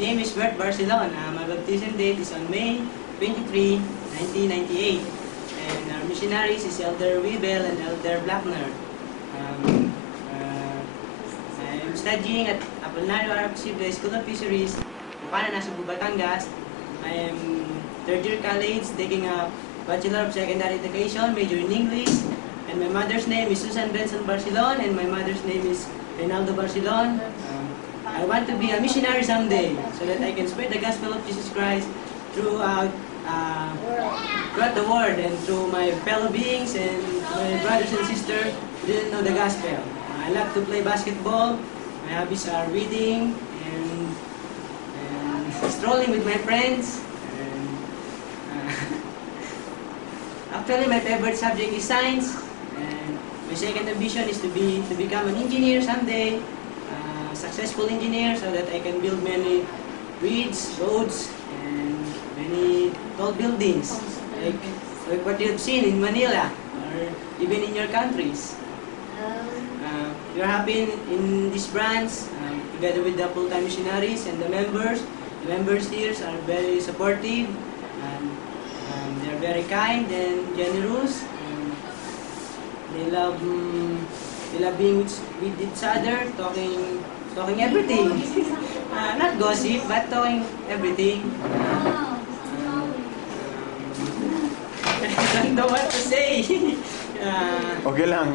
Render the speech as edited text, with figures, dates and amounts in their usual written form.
name is Bert Barcelon. My baptism date is on May 23, 1998. And our missionaries is Elder Wiebel and Elder Blackner. I'm studying at Apolinario Arcibay School of Fisheries, Pananas, Batangas. I am third year college, taking a Bachelor of Secondary Education, major in English. And my mother's name is Susan Benson Barcelon, and my my name is Reynaldo Barcelon. I want to be a missionary someday, so that I can spread the gospel of Jesus Christ throughout the world and through my fellow beings and my brothers and sisters who didn't know the gospel. I love to play basketball. My hobbies are reading and strolling with my friends. Actually, my favorite subject is science, and my second ambition is to become an engineer someday, a successful engineer, so that I can build many bridges, roads, and many tall buildings, like what you have seen in Manila or even in your countries. We are happy in this branch, together with the full-time missionaries and the members. The members here are very supportive, and they are very kind and generous. And they love being with each other, talking everything. Not gossip, but talking everything. I don't know what to say. Okay lang.